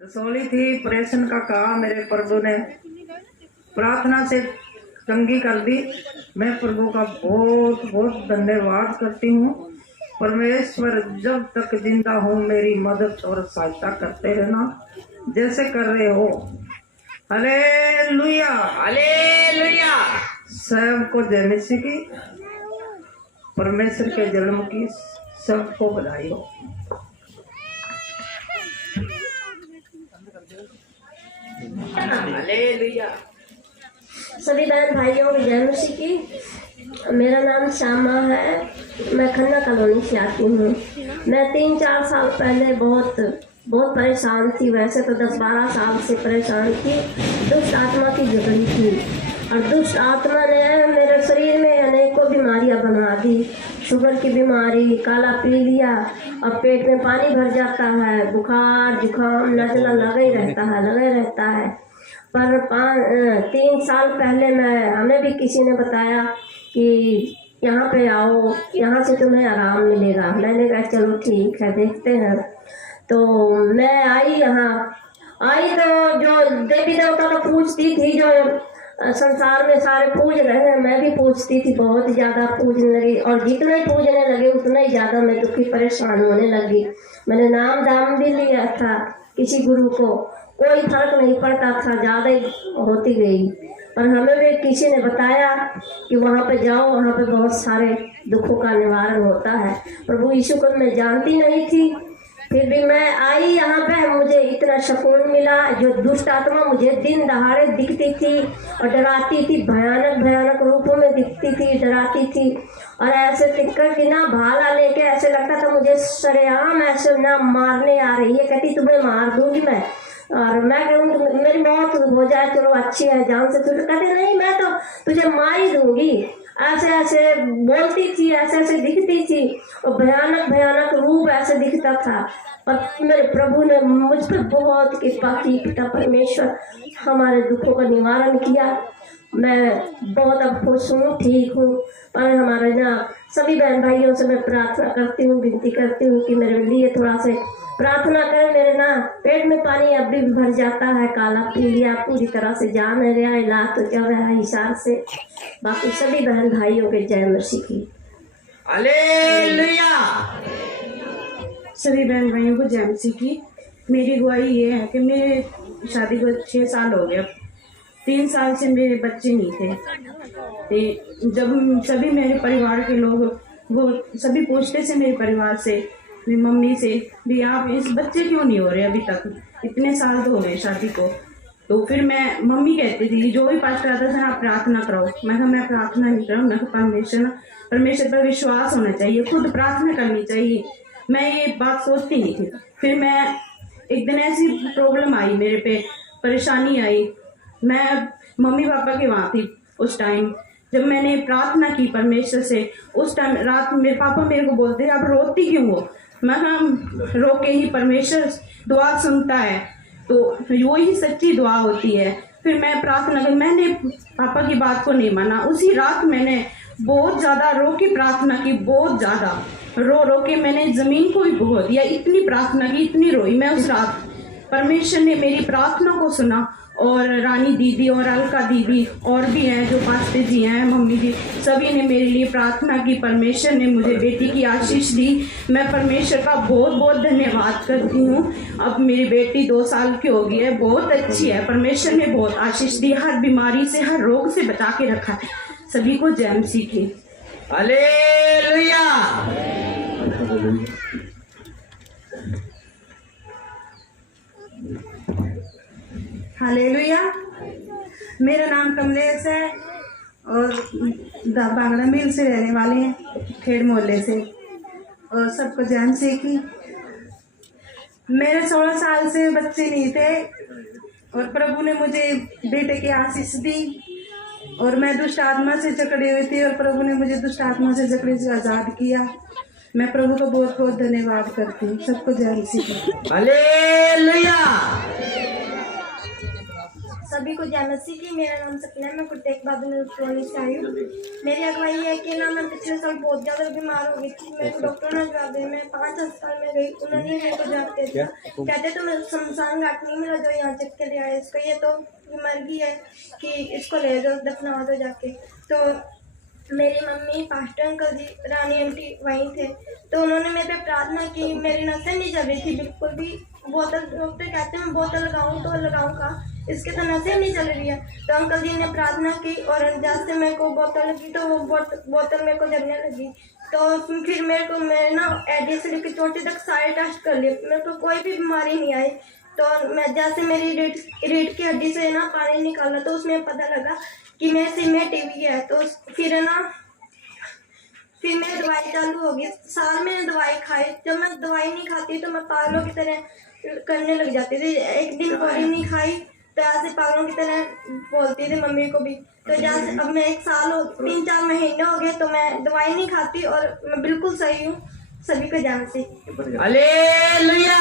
रसोली थी, ऑपरेशन का कहा, मेरे प्रभु ने प्रार्थना से चंगी कर दी। मैं प्रभु का बहुत बहुत धन्यवाद करती हूँ। परमेश्वर जब तक जिंदा हूँ मेरी मदद और सहायता करते रहना जैसे कर रहे हो। Hallelujah hallelujah. सबको जय मसीह की, परमेश्वर के जन्म की सबको बधाई हो। हालेलुया। सभी बहन भाइयों को जय मसीह की। मेरा नाम श्यामा है, मैं खन्ना कॉलोनी से आती हूँ। मैं 3-4 साल पहले बहुत परेशान थी। वैसे तो 10-12 साल से परेशान थी। दुष्ट आत्मा की जकड़ी थी और दुष्ट आत्मा ने मेरे शरीर में अनेकों बीमारियां बना दी। शुगर की बीमारी, काला पी लिया और पेट में पानी भर जाता है, बुखार जुकाम नजला लगा ही रहता है। पर 3 साल पहले हमें भी किसी ने बताया कि यहाँ पे आओ, यहाँ से तुम्हें आराम मिलेगा। मैंने कहा चलो ठीक है, देखते हैं। तो मैं आई तो जो देवी देवता को पूजती थी, जो संसार में सारे पूज रहे हैं, मैं भी पूजती थी, बहुत ज़्यादा पूजने लगी। और जितना ही पूजने लगे उतना ही ज़्यादा मैं दुखी परेशान होने लगी। मैंने नाम दाम भी लिया था किसी गुरु को, कोई फर्क नहीं पड़ता था, ज़्यादा ही होती गई। और हमें भी किसी ने बताया कि वहाँ पे जाओ, वहाँ पे बहुत सारे दुखों का निवारण होता है। प्रभु यीशु को मैं जानती नहीं थी, फिर भी मैं आई यहाँ पे। मुझे इतना सुकून मिला। जो दुष्ट आत्मा मुझे दिन दहाड़े दिखती थी और डराती थी, भयानक रूपों में दिखती थी, डराती थी। और ऐसे दिक्कत की ना भाला लेके ऐसे लगता था मुझे सरेआम ऐसे ना मारने आ रही है। कहती तुम्हें मार दूंगी मैं। और मैं कहूँ मेरी मौत हो जाए चलो अच्छी है, जान से। तुझे कहते नहीं, मैं तो तुझे मार ही दूंगी। ऐसे बोलती थी, ऐसे दिखती थी और भयानक रूप ऐसे दिखता था। पर मेरे प्रभु ने मुझ पर बहुत कृपा की। पिता परमेश्वर हमारे दुखों का निवारण किया। मैं बहुत अब खुश हूँ, ठीक हूँ। और हमारे यहाँ सभी बहन भाइयों से मैं प्रार्थना करती हूँ, विनती करती हूँ कि मेरे लिए थोड़ा से प्रार्थना करें। मेरे ना पेट में पानी अब भी भर जाता है, काला पी लिया, पूरी तरह से जा नहीं रहा, इलाज तो चल रहा है हिसाब से। बाकी सभी बहन भाइयों के जय मसीह की। हालेलुया। सभी बहन भाइयों को जय मसीह की। मेरी गवाही ये है कि मेरे शादी को 6 साल हो गए। 3 साल से मेरे बच्चे नहीं थे। जब सभी मेरे परिवार के लोग वो सभी पूछते थे मेरे परिवार से, मेरी मम्मी से भी, आप इस बच्चे क्यों नहीं हो रहे अभी तक, इतने साल तो हो गए शादी को। तो फिर मैं मम्मी कहती थी, जो भी पास्टर आता था आप प्रार्थना कराओ। मैं कहा मैं प्रार्थना नहीं कराऊँ। मैं परमेश्वर पर विश्वास होना चाहिए, खुद प्रार्थना करनी चाहिए। मैं ये बात सोचती नहीं थी। फिर मैं एक दिन ऐसी प्रॉब्लम आई, मेरे पे परेशानी आई। मैं मम्मी पापा के वहाँ थी उस टाइम। जब मैंने प्रार्थना की परमेश्वर से, उस टाइम रात मेरे पापा मेरे को बोलते आप रोती क्यों हो। मैं रो के ही परमेश्वर दुआ सुनता है, तो वो ही सच्ची दुआ होती है। फिर मैं प्रार्थना की, मैंने पापा की बात को नहीं माना। उसी रात मैंने बहुत ज़्यादा रो के प्रार्थना की, बहुत ज़्यादा रो के मैंने ज़मीन को भी भगो दिया। इतनी प्रार्थना की, इतनी रोई मैं उस रात। परमेश्वर ने मेरी प्रार्थना को सुना। और रानी दीदी और अलका दीदी और भी हैं जो पास्टर जी हैं, मम्मी जी, सभी ने मेरे लिए प्रार्थना की। परमेश्वर ने मुझे बेटी की आशीष दी। मैं परमेश्वर का बहुत बहुत धन्यवाद करती हूँ। अब मेरी बेटी 2 साल की हो गई है, बहुत अच्छी है। परमेश्वर ने बहुत आशीष दी, हर बीमारी से, हर रोग से बचा के रखा है। सभी को जय मसीह की। हालेलुया। हालेलुया। मेरा नाम कमलेश है और बांगड़ा मिल से रहने वाले हैं, खेड़ मोहल्ले से। और सबको जय मसीह की। मेरे 16 साल से बच्चे नहीं थे और प्रभु ने मुझे बेटे की आशीष दी। और मैं दुष्ट आत्मा से जकड़ी हुई थी और प्रभु ने मुझे दुष्ट आत्मा से जकड़ी से आज़ाद किया। मैं प्रभु को बहुत बहुत धन्यवाद करती हूँ। सबको जय मसीह की। हालेलुया। सभी को जय मसीह की। मेरा नाम सपना है, मैं गुरतेग बादल कॉलोनी से आई हूँ। मेरी अगुवाई है कि ना मैं पिछले साल बहुत ज़्यादा बीमार हो गई थी। मेरे को डॉक्टर ने जवाब दिया, मैं 5 अस्पताल में गई, उन्होंने मेरे को जवाब दे दिया, कहते तो मैं शमशान घाट नहीं मिला जो यहाँ चेक के लिए आया, इसको ये तो मर गई है कि इसको ले जाओ दफना दो जाके। तो मेरी मम्मी पास्टर अंकल जी रानी आंटी वहीं थे, तो उन्होंने मेरे पे प्रार्थना की। मेरी नसें नहीं चल रही थी बिल्कुल भी, बोतल डॉक्टर कहते हैं मैं बोतल लगाऊं तो लगाऊंगा, इसके तो नसें नहीं चल रही है। तो अंकल जी ने प्रार्थना की और जैसे मेरे को बोतल लगी तो वो बोतल मेरे को जलने लगी। तो फिर मेरे ना एडिस से लेकर चोटी तक सारे टेस्ट कर लिए, मेरे को कोई भी बीमारी नहीं आई। तो मैं जैसे मेरी रीढ़ की हड्डी से ना पानी निकाला तो उसमें पता लगा कि मेरे सिर में टीबी है। तो फिर मेरी दवाई चालू हो गई। साल में दवाई खाई, जब मैं दवाई नहीं खाती तो मैं पागलों की तरह करने लग जाती थी। एक दिन गोली नहीं खाई तो ऐसे पागलों की तरह बोलती थी मम्मी को भी। तो जैसे अब मैं 3-4 महीने हो गए तो मैं दवाई नहीं खाती और मैं बिल्कुल सही हूँ। सभी को जान से हालेलुया।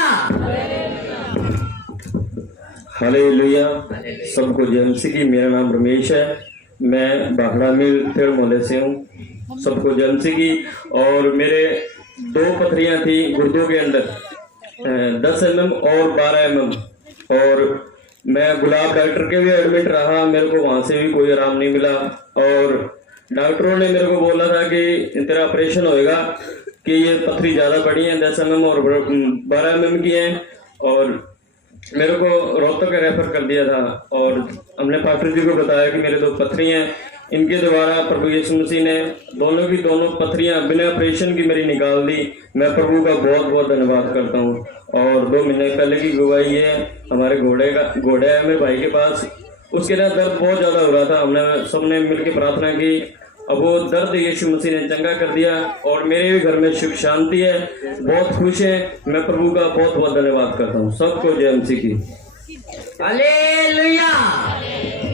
हालेलुया। सबको जय मसीह की। मेरा नाम रमेश है, मैं बाखड़ा मिल पेड़ मोहल्ले से हूँ। सबको जय मसीह की। और मेरे 2 पथरियाँ थी गुर्दों के अंदर, 10 mm और 12 mm, और मैं गुलाब डॉक्टर के भी एडमिट रहा, मेरे को वहाँ से भी कोई आराम नहीं मिला। और डॉक्टरों ने मेरे को बोला था कि तेरा ऑपरेशन होएगा, कि ये पथरी ज़्यादा बड़ी है, 10 mm और 12 mm की है। और मेरे को रोहतक रेफर कर दिया था और हमने पास्टर जी को बताया कि मेरे 2 पथरी हैं, इनके द्वारा प्रभु यीशु मसीह ने दोनों की दोनों पथरियां बिना ऑपरेशन की मेरी निकाल दी। मैं प्रभु का बहुत बहुत धन्यवाद करता हूं। और 2 महीने पहले की गवाही है, हमारे घोड़ा है मेरे भाई के पास, उसके लिए दर्द बहुत ज़्यादा हो रहा था। हमने सबने मिलकर प्रार्थना की, अब वो दर्द यीशु मसीह ने चंगा कर दिया और मेरे भी घर में सुख शांति है, बहुत खुश है। मैं प्रभु का बहुत बहुत धन्यवाद करता हूँ। सबको जय मसीह की। हालेलुया।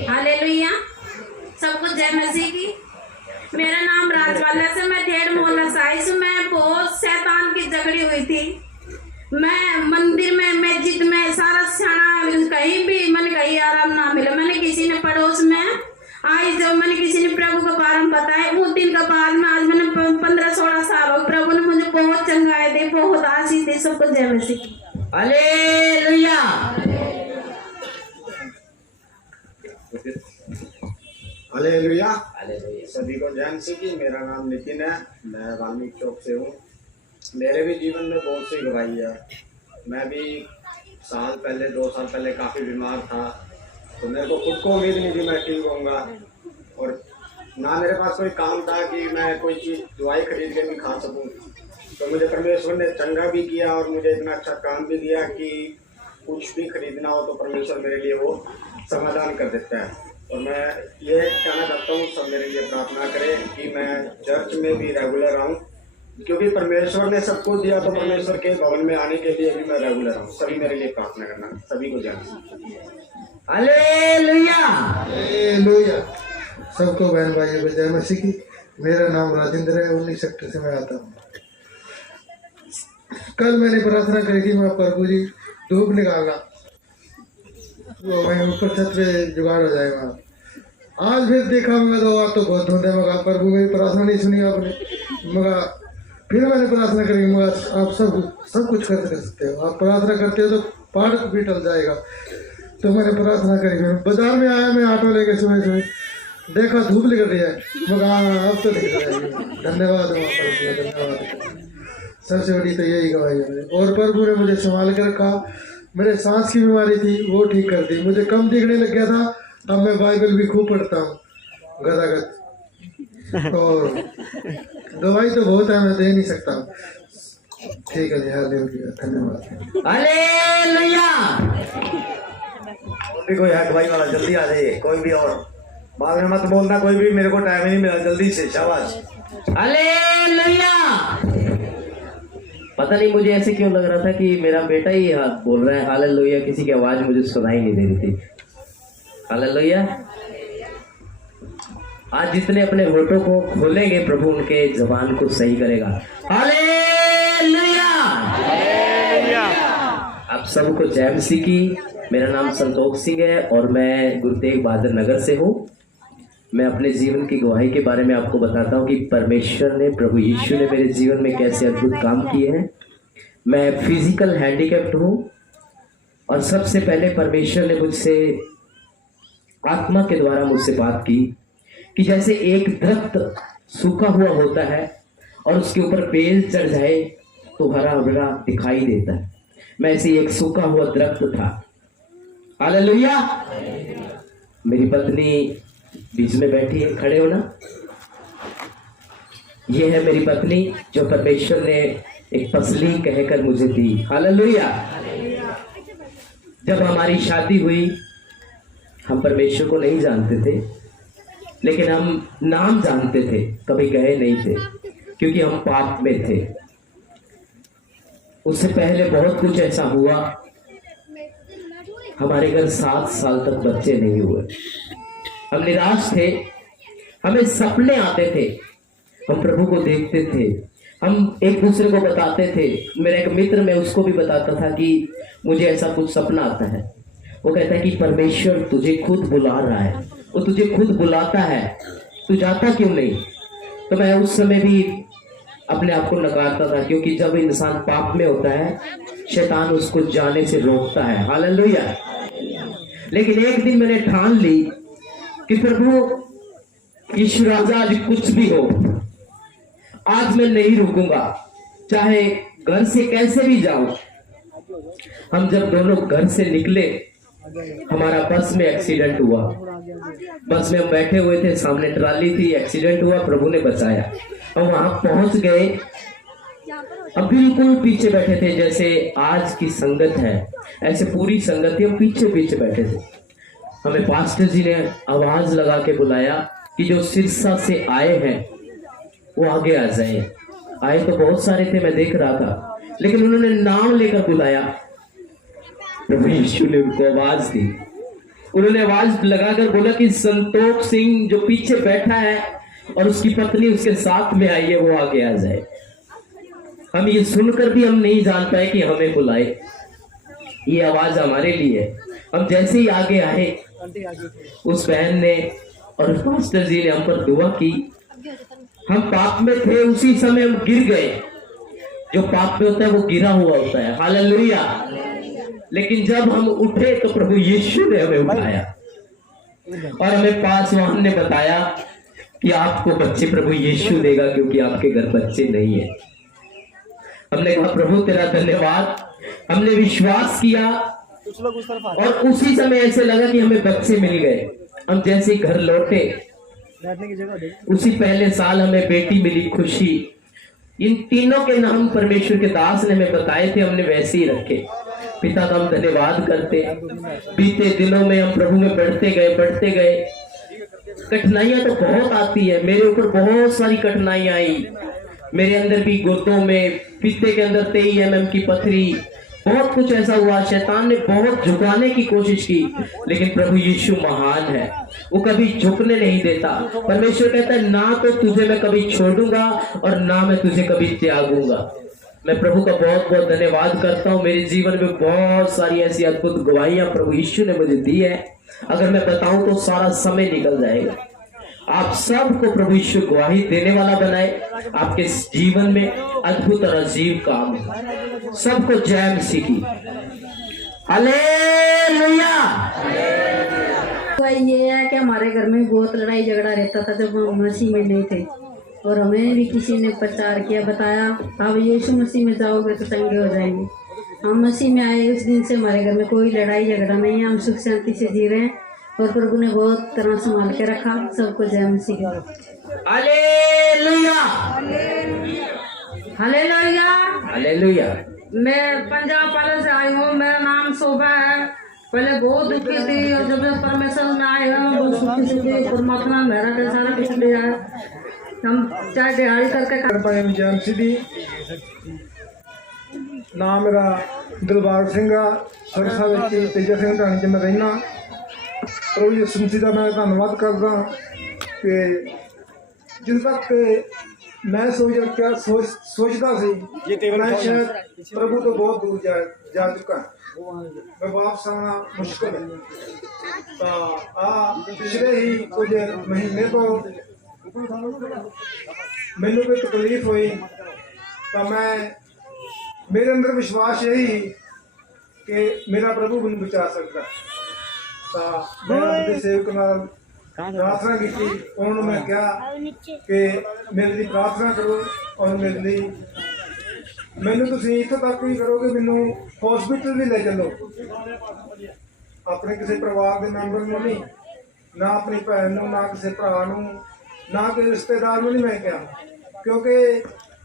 हालेलुया। सबको जय मसीह की। मेरा नाम राजवाला से, मैं 1.5 मोहल्ला से आई हूँ। मैं बहुत शैतान की झगड़ी हुई थी। मैं मंदिर में, मस्जिद में, सारा सियाना कहीं भी मैंने कहीं आराम ना मिला। मैंने किसी ने पड़ोस में आई, जब मैंने किसी ने प्रभु का बारे में बताया, उस दिन के बाद में आज मैंने 15-16 साल हो, प्रभु ने मुझे बहुत चंगाई दी, बहुत आशीष दी। सबको जय मसीह की। हालेलुया। हालेलुया। सभी को जय मसीह की। मेरा नाम नितिन है, मैं वाल्मीकि चौक से हूँ। मेरे भी जीवन में बहुत सी गवाही है। मैं भी 2 साल पहले काफ़ी बीमार था, तो मेरे को खुद को उम्मीद नहीं थी मैं ठीक होऊंगा, और ना मेरे पास कोई काम था कि मैं कोई चीज़ दवाई खरीद के भी खा सकूं। तो मुझे परमेश्वर ने चंगा भी किया और मुझे इतना अच्छा काम भी दिया कि कुछ भी खरीदना हो तो परमेश्वर मेरे लिए वो समाधान कर देता है। और मैं ये कहना चाहता हूँ, सब मेरे लिए प्रार्थना करें कि मैं चर्च में भी रेगुलर आऊँ, क्योंकि परमेश्वर ने सब कुछ दिया, तो परमेश्वर के भवन में आने के लिए भी मैं रेगुलर आऊँ। सभी मेरे लिए प्रार्थना करना। सभी को जय। हालेलुया। हालेलुया। सबको बहन भाइयों को जय मसीह की। मेरा नाम राजेंद्र है, 19 सेक्टर से मैं आता हूँ। कल मैंने प्रार्थना करी थी, मैं प्रभु जी धूप निकालना, वो मैं ऊपर छत पे जुगाड़ हो जाएगा। आज फिर देखा मगर तो आज तो बहुत धुंध है, मगर प्रभु मेरी प्रार्थना नहीं सुनी आपने। मगर फिर मैंने प्रार्थना करी, मगर आप सब कुछ कर सकते हो, आप प्रार्थना करते हो तो पहाड़ भी टल जाएगा। तो मैंने प्रार्थना करी, फिर बाजार में आया, मैं ऑटो लेके सुबह देखा धूप निकल रही है, मगर अब तो दिख रहा है। धन्यवाद, धन्यवाद। सबसे बड़ी तो यही गवाही है। और प्रभु ने मुझे संभाल कर रखा। मेरे सांस की बीमारी थी, वो ठीक कर दी। मुझे कम दिखने लग गया था, अब मैं बाइबल भी खूब पढ़ता हूँ गदागद। और गवाही तो बहुत है, मैं दे नहीं सकता। ठीक है जी, हालेलुया। धन्यवाद। हालेलुया। भी कोई है गवाही वाला, जल्दी आ जाइए। कोई भी और बाद में मत बोलना, कोई भी, मेरे को टाइम ही नहीं मिला, जल्दी से। शाबाश। हालेलुया। पता नहीं मुझे ऐसे क्यों लग रहा था कि मेरा बेटा ही बोल रहा है हालेलुया, किसी की आवाज मुझे सुनाई नहीं दे रही थी। हालेलुया। आज जितने अपने होठों को खोलेंगे प्रभु उनके जबान को सही करेगा। हालेलुया। आप सबको जय मसीह की। मेरा नाम संतोष सिंह है और मैं गुरु तेग बहादुर नगर से हूँ। मैं अपने जीवन की गवाही के बारे में आपको बताता हूँ कि परमेश्वर ने, प्रभु यीशु ने मेरे जीवन में कैसे अद्भुत काम किए हैं। मैं फिजिकल हैंडीकैप्ड हूँ और सबसे पहले परमेश्वर ने मुझसे आत्मा के द्वारा मुझसे बात की कि जैसे एक दरख्त सूखा हुआ होता है और उसके ऊपर बेल चढ़ जाए तो हरा भरा दिखाई देता है, मैं ऐसे एक सूखा हुआ दरख्त था। हालेलुया। मेरी पत्नी बीच में बैठी है, खड़े हो ना। ये है मेरी पत्नी जो परमेश्वर ने एक पसली कहकर मुझे दी। हालेलुया। जब हमारी शादी हुई हम परमेश्वर को नहीं जानते थे, लेकिन हम नाम जानते थे, कभी गए नहीं थे क्योंकि हम पाप में थे। उससे पहले बहुत कुछ ऐसा हुआ, हमारे घर 7 साल तक बच्चे नहीं हुए। हम निराश थे, हमें सपने आते थे, हम प्रभु को देखते थे, हम एक दूसरे को बताते थे। मेरा एक मित्र, मैं उसको भी बताता था कि मुझे ऐसा कुछ सपना आता है। वो कहता है कि परमेश्वर तुझे खुद बुला रहा है, वो तुझे खुद बुलाता है, तू जाता क्यों नहीं। तो मैं उस समय भी अपने आप को नकारता था, क्योंकि जब इंसान पाप में होता है शैतान उसको जाने से रोकता है। हालेलुया। लेकिन एक दिन मैंने ठान ली कि प्रभु यीशु राजा, आज कुछ भी हो, आज मैं नहीं रुकूंगा, चाहे घर से कैसे भी जाऊं। हम जब दोनों घर से निकले, हमारा बस में एक्सीडेंट हुआ। बस में हम बैठे हुए थे, सामने ट्राली थी, एक्सीडेंट हुआ, प्रभु ने बचाया। हम वहां पहुंच गए, हम बिल्कुल पीछे बैठे थे, जैसे आज की संगत है ऐसे पूरी संगत थी, हम पीछे पीछे बैठे थे। हमें पास्टर जी ने आवाज लगा के बुलाया कि जो सिरसा से आए हैं वो आगे आ जाए। आए तो बहुत सारे थे, मैं देख रहा था, लेकिन उन्होंने नाम लेकर बुलाया। प्रभु यीशु ने उनको आवाज दी, उन्होंने आवाज लगाकर बोला कि संतोष सिंह जो पीछे बैठा है और उसकी पत्नी उसके साथ में आई है, वो आगे आ जाए। हम ये सुनकर भी हम नहीं जान पाए कि हमें बुलाए, ये आवाज हमारे लिए। हम जैसे ही आगे आए, उस बहन ने और पास्टर जी ने हम पर दुआ की। हम पाप में थे, उसी समय हम गिर गए। जो पाप में होता है वो गिरा हुआ होता है। हालेलुया। लेकिन जब हम उठे तो प्रभु यीशु ने हमें उठाया और हमें पासवान ने बताया कि आपको बच्चे प्रभु यीशु देगा, क्योंकि आपके घर बच्चे नहीं है। हमने कहा प्रभु तेरा धन्यवाद। हमने विश्वास किया और उसी समय ऐसे लगा कि हमें बच्चे मिल गए। हम जैसे घर लौटे, उसी पहले साल हमें बेटी मिली, खुशी। इन तीनों के नाम परमेश्वर के दास ने हमें बताए थे, हमने वैसे ही रखे। पिता का हम धन्यवाद करते। बीते दिनों में हम प्रभु में बढ़ते गए। कठिनाइयां तो बहुत आती है, मेरे ऊपर बहुत सारी कठिनाइयां आई। मेरे अंदर भी गुर्दों में, पित्ते के अंदर 23 mm की पथरी, बहुत कुछ ऐसा हुआ। शैतान ने बहुत झुकाने की कोशिश की, लेकिन प्रभु यीशु महान है, वो कभी झुकने नहीं देता। परमेश्वर कहता है ना तो तुझे मैं कभी छोड़ूंगा और ना मैं तुझे कभी त्यागूंगा। मैं प्रभु का बहुत बहुत धन्यवाद करता हूँ। मेरे जीवन में बहुत सारी ऐसी अद्भुत गवाहियां प्रभु यीशु ने मुझे दी है। अगर मैं बताऊं तो सारा समय निकल जाएगा। आप सबको प्रभु यीशु गवाही देने वाला बनाए। आपके जीवन में अद्भुत और अजीब काम है। सबको जय मसीह की। हालेलुया। ये है कि हमारे घर में बहुत लड़ाई झगड़ा रहता था जब हम मसीह में नहीं थे, और हमें भी किसी ने प्रचार किया, बताया आप यीशु मसीह में जाओगे तो चंगे हो जाएंगे। हम मसीह में आए, उस दिन से हमारे घर में कोई लड़ाई झगड़ा नहीं है। हम सुख शांति से जी रहे हैं और प्रभु ने बहुत तरह संभाल के रखा। सबको जय मसीह। हालेलुया। हालेलुया। हालेलुया। मैं पंजाब पाले से आई हूँ। मेरा नाम शोभा है। पहले बहुत दुखी थी और जब मैं परमेश्वर में आए हैं बहुत सुखी से थी। परमात्मा मेरा के सारा कुछ दिया है। हम चाहे दिहाड़ी करके जैन सिटी नाम मेरा दिलबाग सिंह आ, सरसा तेजा सिंह ढाणी च मैं रहना। प्रभु यीशु मसीह का मैं धन्यवाद करदा कि जिस तक मैं सोचता सी मैं शायद प्रभु तो बहुत दूर जा चुका। मैं वापस आना मुश्किल है। तो पिछले ही कुछ महीने तो मैनू कोई तकलीफ हुई, तो मैं मेरे अंदर विश्वास यही कि मेरा प्रभु मैनू बचा सकता। तो मैं अपने सेवक नाल प्रार्थना की, उन्होंने मैं कहा कि मेरे लिए प्रार्थना करो और मेरे लिए मैनू तुसीं इत्थों तक भी करो कि मैनू हॉस्पिटल भी ले चलो, अपने किसी परिवार के मैंबर में नहीं, ना अपनी भैन नूं, ना किसी भरा नूं, ना कोई रिश्तेदार में नहीं मैं कहा, क्योंकि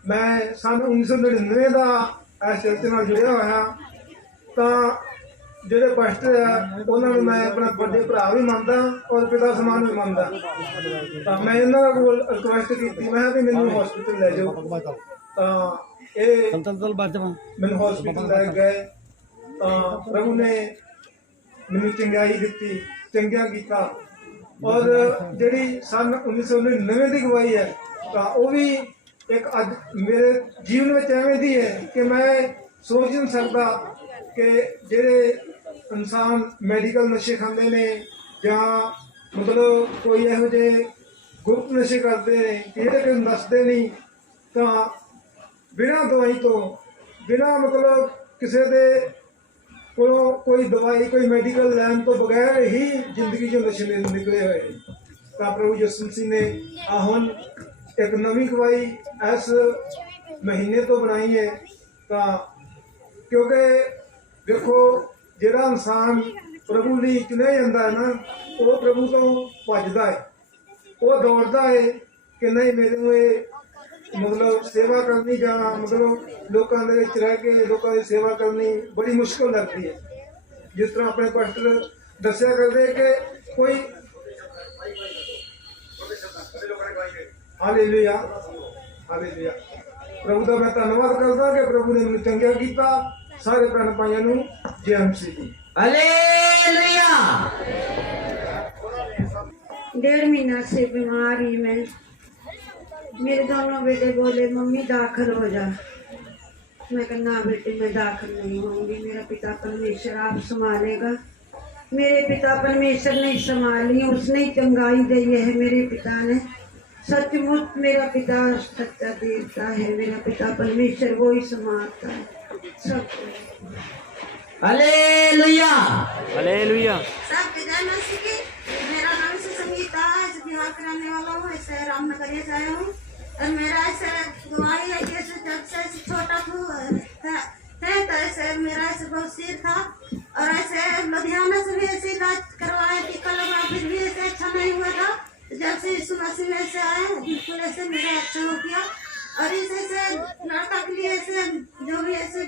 मैं सन 1999 का इस चर्च नाल जुड़िया होया। तो ਜਿਹੜੇ ਪਾਸਟਰ ਆ ਉਹਨਾਂ ਨੂੰ ਮੈਂ ਆਪਣਾ ਵੱਡੇ ਭਰਾ ਵੀ ਮੰਨਦਾ ਔਰ ਪਿਤਾ ਸਮਾਨ ਵੀ ਮੰਨਦਾ। ਤਾਂ ਮੈਂ ਇਹਨਾਂ ਕੋਲ ਰਿਕੁਐਸਟ ਕੀਤੀ, ਮੈਂ ਵੀ ਮੈਨੂੰ ਹਸਪੀਟਲ ਲੈ ਜਾਓ। ਤਾਂ ਇਹ ਮੈਨੂੰ ਹਸਪੀਟਲ ਲੈ ਗਏ। ਤਾਂ ਪ੍ਰਭੂ ਨੇ ਮੈਨੂੰ ਚੰਗਿਆਈ ਦਿੱਤੀ, ਚੰਗਿਆ ਕੀਤਾ। ਔਰ ਜਿਹੜੀ ਸਨ 1999 ਦੀ ਗਵਾਹੀ ਹੈ, ਤਾਂ ਉਹ ਵੀ ਇੱਕ ਅੱਜ ਮੇਰੇ ਜੀਵਨ ਵਿੱਚ ਐਵੇਂ ਦੀ ਹੈ ਕਿ ਮੈਂ ਸੋਚ ਨਹੀਂ ਸਕਦਾ ਕਿ ਜਿਹੜੇ इंसान मैडिकल नशे खाते ने या मतलब कोई यहो जे गुप्त नशे करते हैं कि कोई दसते नहीं, तो बिना दवाई तो बिना मतलब किसी के कोलों कोई दवाई कोई मैडिकल लैन तो बगैर ही जिंदगी जो नशे में निकले हुए। तो प्रभु यसु मसीह ने हुण एक नवी गवाही इस महीने तो बनाई है। तो क्योंकि देखो ਜਿਹੜਾ ਇਨਸਾਨ ਪ੍ਰਭੂ ਲਈ ਚੁਣਿਆ ਜਾਂਦਾ ਹੈ ਨਾ, ਉਹ ਪ੍ਰਭੂ ਤੋਂ ਭੱਜਦਾ ਹੈ, ਉਹ ਦੌੜਦਾ ਹੈ ਕਿ ਨਹੀਂ ਮੈਨੂੰ ਇਹ ਮਤਲਬ ਸੇਵਾ ਕਰਨੀ ਜਾਂ ਮਤਲਬ ਲੋਕਾਂ ਦੇ ਵਿੱਚ ਰਹਿ ਕੇ ਲੋਕਾਂ ਦੀ ਸੇਵਾ ਕਰਨੀ ਬੜੀ ਮੁਸ਼ਕਲ ਲੱਗਦੀ ਹੈ। ਜਿਸ ਤਰ੍ਹਾਂ ਆਪਣੇ ਪਾਸਟਰ ਦੱਸਿਆ ਕਰਦੇ ਕਿ ਕੋਈ ਹਾਲੇਲੂਇਆ ਹਾਲੇਲੂਇਆ ਪ੍ਰਭੂ ਦਾ ਮੈਂ ਧੰਨਵਾਦ ਕਰਦਾ ਕਿ ਪ੍ਰਭੂ ਨੇ ਮੈਨੂੰ ਚੰਗਾ ਕੀਤਾ। सारे प्राण भाइयों नूं जय मसीह दी हालेलुया। 1.5 महीना से बीमार ही मैं। मेरे दोनों बेटे बोले मम्मी दाखिल हो जा। मैं कहा ना बेटे मैं दाखिल नहीं होंगी, मेरा पिता परमेश्वर आप संभालेगा। मेरे पिता परमेश्वर ने संभाली, उसने ही चंगाई दी है। मेरे पिता ने सचमुच, मेरा पिता सच्चा देवता है, मेरा पिता परमेश्वर वो ही संभालता है। Hallelujah hallelujah. सब जय मसीह की। मेरा नाम से संगीता है, इस बिहार कराने वाला हूँ, ऐसे रामनगर से आया हूँ। और मेरा ऐसे गवाही है कि जब से छोटा था तो ऐसे मेरा ऐसे बहुत सिर था और ऐसे लुधियाना से भी ऐसे इलाज करवाए कि कलमा, फिर भी ऐसे अच्छा नहीं हुआ था। जब से यीशु मसीह में ऐसे आए बिल्कुल ऐसे मेरा अच्छा हो गया। और इस ऐसे लड़का के लिए ऐसे जो भी ऐसे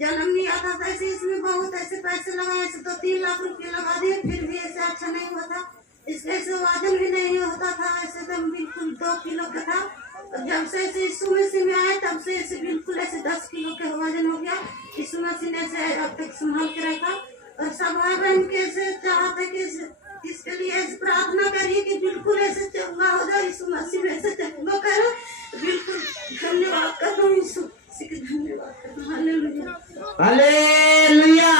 जन्म नहीं आता था, ऐसे इसमें बहुत ऐसे पैसे लगाए, ऐसे 2-3 लाख रुपये लगा दिए, फिर भी ऐसे अच्छा नहीं हुआ था। इसके ऐसे वजन भी नहीं होता था, ऐसे तो बिल्कुल 2 किलो का था। और जब से ऐसे यीशु मसीह में आए तब से ऐसे बिल्कुल ऐसे 10 किलो के वजन हो गया। यीशु मसीह ने ऐसे अब तक संभाल के रखा। और सब भाई बहन के ऐसे चाहते कि इसके लिए ऐसे प्रार्थना करिए कि बिल्कुल ऐसे चंगा हो जाए, यीशु मसीह में ऐसे चंगा करो। बिल्कुल धन्यवाद करता हूँ यीशु मसीह के, धन्यवाद करता हूँ। Hallelujah hallelujah.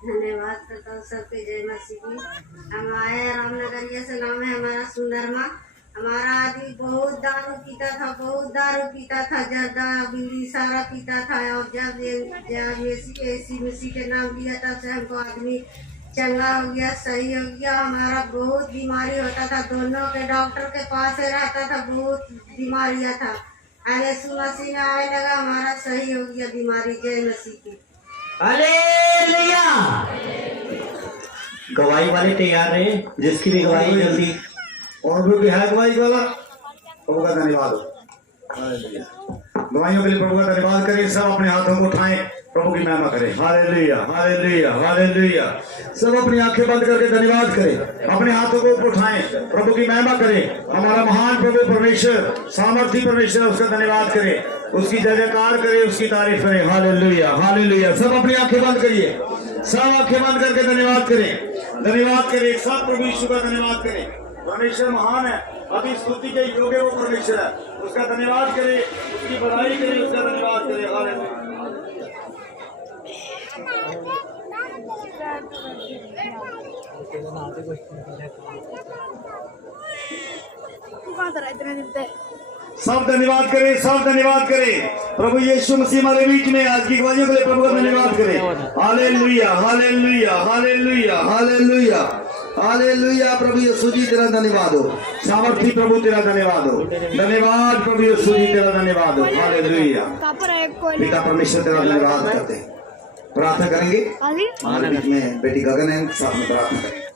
धन्यवाद करता हूँ सबके जय मसीह की। हम आए रामनगरिया से, नाम है हमारा सुंदरमा। हमारा आदमी बहुत दारू पीता था, बहुत दारू पीता था, जर्दा बीड़ी सारा पीता था। और जब यीशु मसीह के नाम लिया तब से हमको आदमी चंगा हो गया, सही हो गया। हमारा बहुत बीमारी होता था, दोनों के डॉक्टर के पास रहता था, बहुत बीमारियां था। यीशु मसीह में आने लगा, हमारा सही हो गया बीमारी। जय मसीह की। हालेलुया। गवाही वाले तैयार रहे, जिसकी भी गवाही जल्दी और भी है गवाही वाला, प्रभु का धन्यवाद हो। गवाहियों के लिए प्रभु का धन्यवाद करें। सब अपने हाथों को उठाएं, प्रभु की महिमा करें। Hallelujah hallelujah hallelujah. सब अपनी आंखें बंद करके धन्यवाद करें, अपने हाथों को उठाएं, प्रभु की महिमा करें। हमारा महान प्रभु परमेश्वर, सामर्थी परमेश्वर, उसका धन्यवाद करें, उसकी जय जयकार करें, उसकी तारीफ करें। Hallelujah hallelujah. सब अपनी आंखें बंद करिए, सब आंखें बंद करके धन्यवाद करें, धन्यवाद करें। सब प्रभु यीशु का धन्यवाद करें। परमेश्वर महान है, अभी स्तुति के योग्य वो परमेश्वर है, उसका धन्यवाद करें, उसकी बड़ाई करें, उसका धन्यवाद करें। हालेलुया। सब धन्यवाद करें, सब धन्यवाद करें। प्रभु यीशु मसीह हमारे बीच में आज की गवाहियों के लिए प्रभु का धन्यवाद करें। Hallelujah, hallelujah, hallelujah, hallelujah, hallelujah. प्रभु यीशु जी तेरा धन्यवाद हो। सामर्थी प्रभु तेरा धन्यवाद हो। धन्यवाद प्रभु यीशु जी तेरा धन्यवाद हो। हालेलुया। पिता परमेश्वर तेरा धन्यवाद करते हैं। प्रार्थना करेंगे। हमारे बीच में बेटी गगन है, साथ में प्रार्थना करें।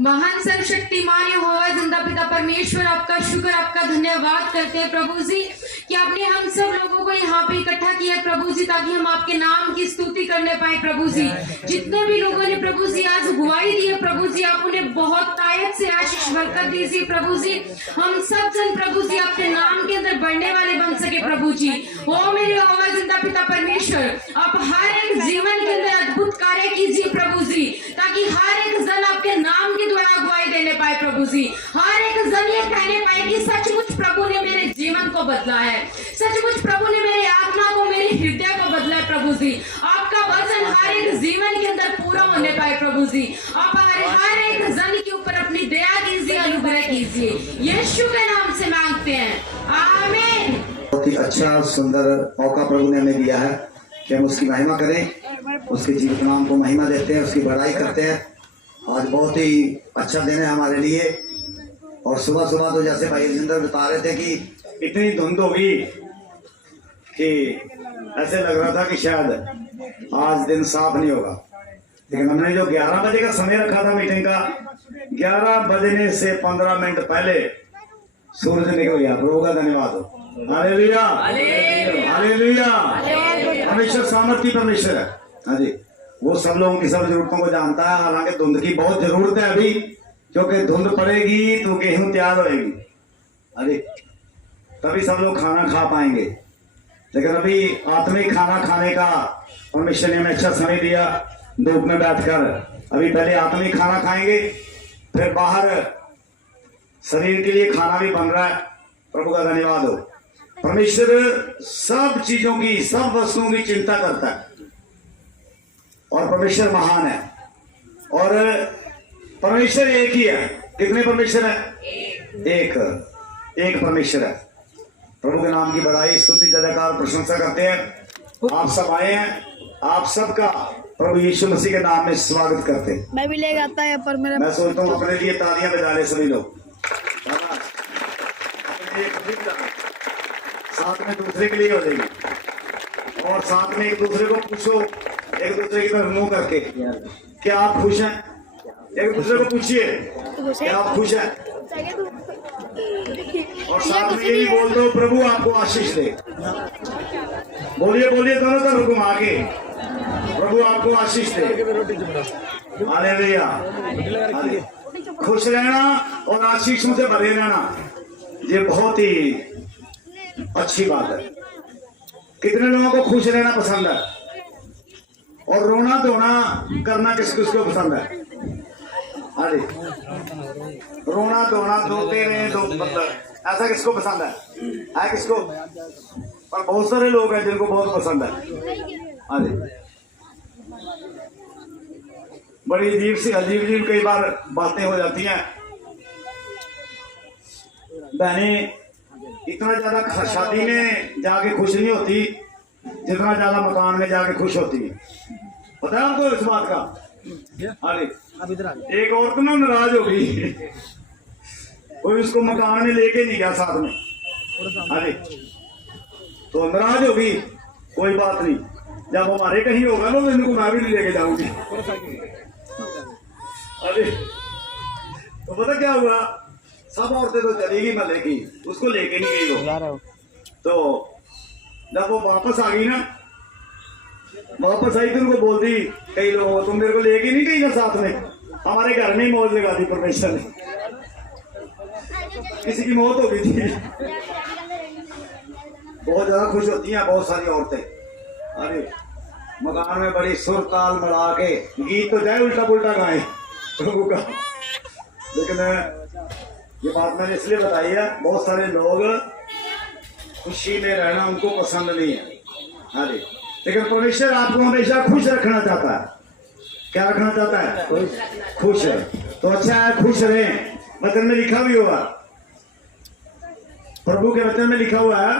महान सर्वशक्तिमान यहोवा जिंदा पिता परमेश्वर, आपका शुक्र, आपका धन्यवाद करते हैं प्रभु जी कि आपने हम सब लोगों को यहाँ पे इकट्ठा किया है प्रभु जी, ताकि हम आपके नाम की स्तुति करने पाए प्रभु जी। जितने भी लोगों ने प्रभु जी आज गवाही दी है प्रभु जी, आप उन्हें बहुत तायत से आशीष बरकत दीजिए प्रभु जी। हम सब जन प्रभु जी आपके नाम के अंदर बढ़ने वाले बन सके प्रभु जी। ओ मेरे यहोवा जिंदा पिता परमेश्वर, आप हर एक जीवन के अंदर अद्भुत कार्य कीजिए प्रभु जी, ताकि हर एक जन आपके नाम के द्वारा गवाही देने पाए प्रभु जी। हर एक जन ये कहने पाए कि सचमुच प्रभु ने मेरे जीवन को बदला है, सचमुच प्रभु ने मेरे आत्मा को, मेरे हृदय को बदला है प्रभु जी। आपका वचन हर एक जीवन के अंदर पूरा होने पाए प्रभु जी। आप हर एक जन के ऊपर अपनी दया कीजिए, अनुग्रह कीजिए, यीशु के नाम से मांगते हैं, आमीन। बहुत ही अच्छा सुंदर मौका प्रभु ने हमें दिया है कि हम उसकी महिमा करें, उसके जीवित नाम को महिमा देते हैं, उसकी बड़ाई करते हैं। आज बहुत ही अच्छा दिन है हमारे लिए। और सुबह सुबह तो जैसे भाई जिंदर बता रहे थे कि इतनी धुंध होगी कि ऐसे लग रहा था कि शायद आज दिन साफ नहीं होगा। लेकिन हमने जो 11 बजे का समय रखा था मीटिंग का, 11 बजने से 15 मिनट पहले सूरज निकल गया। प्रभु का धन्यवाद हो। Hallelujah, hallelujah. परमेश्वर सामर्थी परमेश्वर है। हाँ जी, वो सब लोगों की सब जरूरतों को जानता है। हालांकि धुंध की बहुत जरूरत है अभी, क्योंकि धुंध पड़ेगी तो गेहूं तैयार होएगी, अरे तभी सब लोग खाना खा पाएंगे। लेकिन अभी आत्मिक खाना खाने का परमेश्वर ने हमें अच्छा समय दिया। धूप में बैठकर अभी पहले आत्मिक खाना खाएंगे, फिर बाहर शरीर के लिए खाना भी बन रहा है। प्रभु का धन्यवाद हो। परमेश्वर सब चीजों की, सब वस्तुओं की चिंता करता है और परमेश्वर महान है। और परमेश्वर एक ही है। कितने परमेश्वर है? एक परमेश्वर है। प्रभु के नाम की बड़ाई, स्तुति, जयकार, प्रशंसा करते हैं। आप सब आए हैं, आप सबका प्रभु यीशु मसीह के नाम में स्वागत करते हैं। मैं भी ले जाता है पर मेरा, मैं सोचता हूँ अपने लिए तालियां बजा ले सभी लोग। साथ में दूसरे के लिए हो जाएगी और साथ में एक दूसरे को पूछो, एक दूसरे की तरफ मुंह करके, क्या आप खुश हैं? एक दूसरे को पूछिए, क्या आप खुश हैं? और साथ में यही बोल दो, प्रभु आपको आशीष दे। बोलिए बोलिए दोनों तरफ घुमा के, प्रभु आपको आशीष दे। हालेलुया। खुश रहना और आशीषों से भरे रहना, ये बहुत ही अच्छी बात है। कितने लोगों को खुश रहना पसंद है? और रोना धोना करना किस किसको पसंद है? अरे रोना धोना धोते रहे दो, मतलब ऐसा किसको पसंद है किसको? पर बहुत सारे लोग हैं जिनको बहुत पसंद है। अरे बड़ी अजीब कई बार बातें हो जाती हैं। बहनें इतना ज्यादा शादी में जाके खुश नहीं होती जितना ज्यादा मकान में जाके खुश होती है। पता है आपको इस बात का? अरे एक औरत ना नाराज हो गई, कोई उसको मकान में लेके नहीं गया साथ में। अरे तो नाराज हो गई, कोई बात नहीं, जब हमारे कहीं होगा ना तो इनको मैं भी नहीं लेके जाऊंगी। अरे तो पता क्या हुआ, सब औरतें तो चली गई महल्ले की, उसको लेके नहीं गई वो। तो जब वो वापस आ गई ना, वापस आई तो उनको बोल दी कई लोग, तुम मेरे को लेके नहीं गई ना साथ में। हमारे घर में ही मौज लगा दी परमेश्वर ने। किसी की मौत हो गई थी। बहुत ज्यादा खुश होती हैं बहुत सारी औरतें। अरे मकान में बड़ी सुर ताल बढ़ा के गीत तो जाए उल्टा पुल्टा गाए प्रभु का। लेकिन ये बात मैंने इसलिए बताई है, बहुत सारे लोग खुशी में रहना उनको पसंद नहीं है। हाँ जी, लेकिन परमेश्वर आपको हमेशा खुश रखना चाहता है। क्या रखना चाहता है? खुश। तो अच्छा है, खुश रहें। वचन में लिखा भी हुआ, प्रभु के वचन में लिखा हुआ है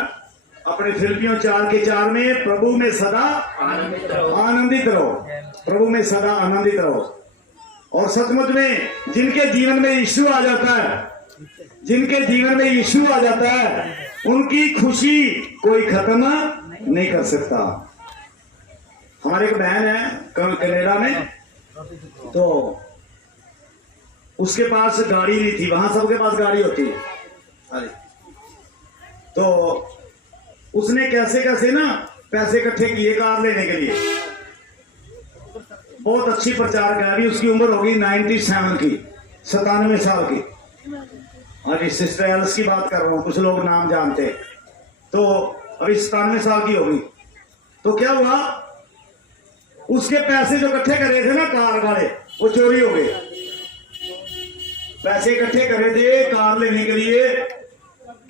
अपने फिलिपियों 4:4 में, प्रभु में सदा आनंदित रहो, प्रभु में सदा आनंदित रहो। और सचमुच में जिनके जीवन में यीशु आ जाता है, जिनके जीवन में यीशु आ जाता है, उनकी खुशी कोई खत्म नहीं कर सकता। हमारे एक बहन है कनाडा में, तो उसके पास गाड़ी नहीं थी, वहां सबके पास गाड़ी होती है। अरे तो उसने कैसे कैसे ना पैसे इकट्ठे किए कार लेने के लिए। बहुत अच्छी प्रचारक है, अभी उसकी उम्र होगी 97 की, 97 साल की। अरे सिस्टर एल्स की बात कर रहा हूँ, कुछ लोग नाम जानते। तो अभी 97 साल की होगी। तो क्या हुआ, उसके पैसे जो इकट्ठे करे थे ना कार वाले, वो चोरी हो गए। पैसे इकट्ठे करे थे कार लेने के लिए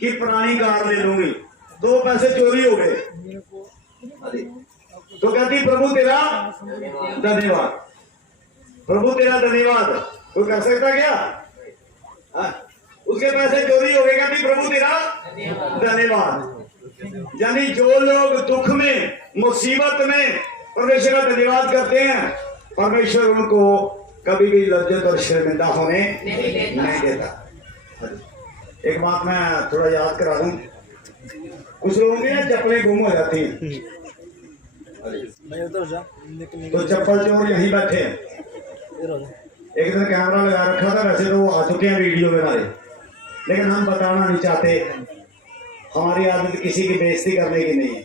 कि पुरानी कार ले लूंगी, तो पैसे चोरी हो गए। तो कहती प्रभु तेरा धन्यवाद, प्रभु तेरा धन्यवाद। तो कर सकता क्या? उसके पैसे चोरी हो गए, कहती प्रभु तेरा धन्यवाद। यानी जो लोग दुख में, मुसीबत में परमेश्वर का धन्यवाद करते हैं, परमेश्वर उनको कभी भी लज्जत और शर्मिंदा होने नहीं देता। एक बात मैं थोड़ा याद करा दूं, कुछ लोगों की ना चप्पलें गुम हो जाती हैं, तो चप्पल चोर यहीं बैठे हैं। एक दिन कैमरा लगा रखा था, वैसे तो वो आ चुके हैं वीडियो में हमारे, लेकिन हम बताना नहीं चाहते। हमारी आदत किसी की बेइज्जती करने की नहीं है।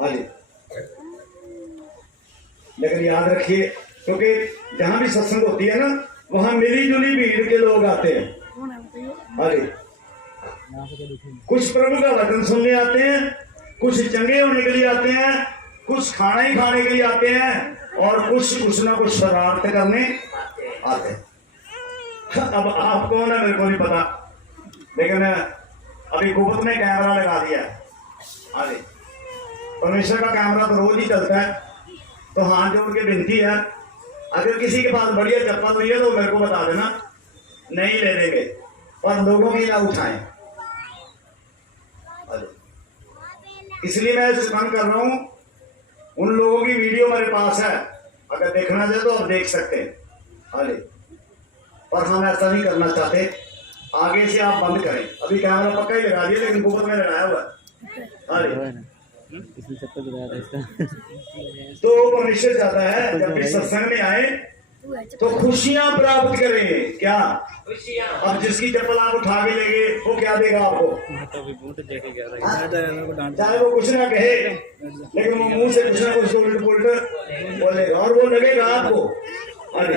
हाजी, लेकिन याद रखिए, क्योंकि जहां भी सत्संग होती है ना, वहां मिली जुली भीड़ के लोग आते हैं। अरे कुछ प्रभु का वचन सुनने आते हैं, कुछ चंगे होने के लिए आते हैं, कुछ खाना ही खाने के लिए आते हैं, और कुछ ना कुछ शरारत करने आते हैं। अब आप कौन है मेरे को नहीं पता, लेकिन अभी गुप्त ने कैमरा लगा दिया है। अरे परमेश्वर का कैमरा तो रोज ही चलता है। तो हाथ जोड़ के विनती है, अगर किसी के पास बढ़िया चप्पल हुई है तो मेरे को बता देना, नहीं ले देंगे, पर लोगों की ना उठाएं। इसलिए मैं स्मरण कर रहा हूं, उन लोगों की वीडियो मेरे पास है, अगर देखना चाहे तो आप देख सकते हैं। अरे पर हम ऐसा नहीं करना चाहते, आगे से आप बंद करें। अभी कैमरा पक्का ही लगा दिया, लेकिन ऊपर में लगाया हुआ है। अरे तो परमेश्वर चाहता है जब भी सत्संग में आए तो खुशियां प्राप्त करें। क्या खुशियां? अब जिसकी चप्पल आप उठा के लेंगे वो क्या देगा आपको? चाहे वो कुछ ना कहे, लेकिन वो मुंह से कुछ ना कुछ उल्ट पुल्ट बोलेगा, और वो लगेगा आपको। अरे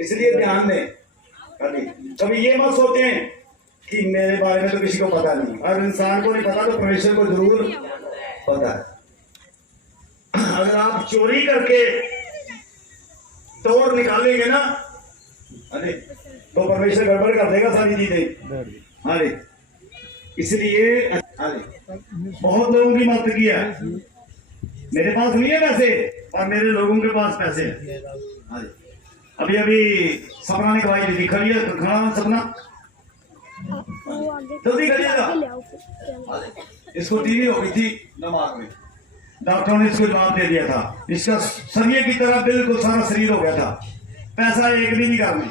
इसलिए ध्यान दें, कभी ये मत सोचें कि मेरे बारे में तो किसी को पता नहीं। अगर इंसान को नहीं पता तो परमेश्वर को जरूर पता है। अगर आप चोरी करके तोड़ निकालेंगे ना, अरे तो परमेश्वर गड़बड़ कर देगा सारी चीजें। अरे इसलिए अरे बहुत लोगों की मदद की है, मेरे पास नहीं है पैसे और मेरे लोगों के पास पैसे हैं। अरे अभी अभी सपना ने गवाही दी थी, खड़ा सपना जल्दी करिएगा। इसको टीवी हो गई थी दिमाग में, डॉक्टरों ने इसको जवाब दे दिया था, इसका सरिये की तरह बिल्कुल सारा शरीर हो गया था, पैसा एक भी नहीं करने।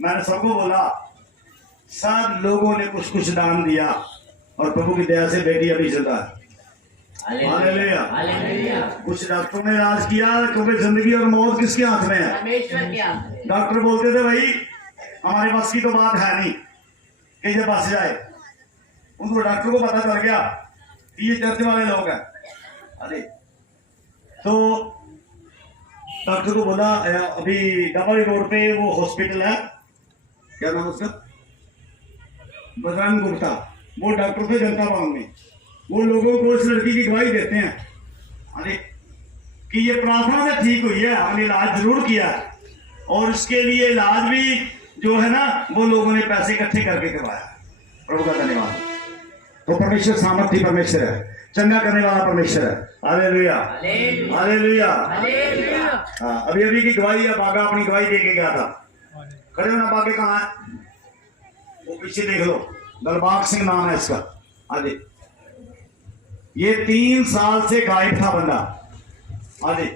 मैंने सबको बोला, सब लोगों ने कुछ कुछ दान दिया और प्रभु की दया से बेटी अभी जिंदा है। हालेलुया। कुछ डॉक्टरों ने इलाज किया, क्योंकि जिंदगी और मौत किसके हाथ में है? डॉक्टर बोलते थे भाई हमारे बस की तो बात है नहीं कि ये बस जाए। उनको डॉक्टर को पता चल गया कि ये चर्च वाले लोग हैं। अरे तो डॉक्टर को बोला अभी डबल रोड पे वो हॉस्पिटल है, क्या नाम उसका, बजरंग गुप्ता, वो डॉक्टर थे जनता भवन में। वो लोगों को इस लड़की की गवाही देते हैं, अरे कि ये प्रार्थना से ठीक हुई है, हमने इलाज जरूर किया और इसके लिए इलाज भी जो है ना वो लोगों ने पैसे इकट्ठे करके करवाया। प्रभु का धन्यवाद। वो परमेश्वर सामर्थ्य परमेश्वर है, चंगा करने वाला परमेश्वर है। Hallelujah, hallelujah. हाँ, अभी अभी की गवाही है, बागा अपनी गवाही दे के गया था। खड़े होना, बागे कहाँ है? वो पीछे देख लो, दलबाग सिंह नाम है इसका। आजे, ये 3 साल से गायब था बंदा। आजे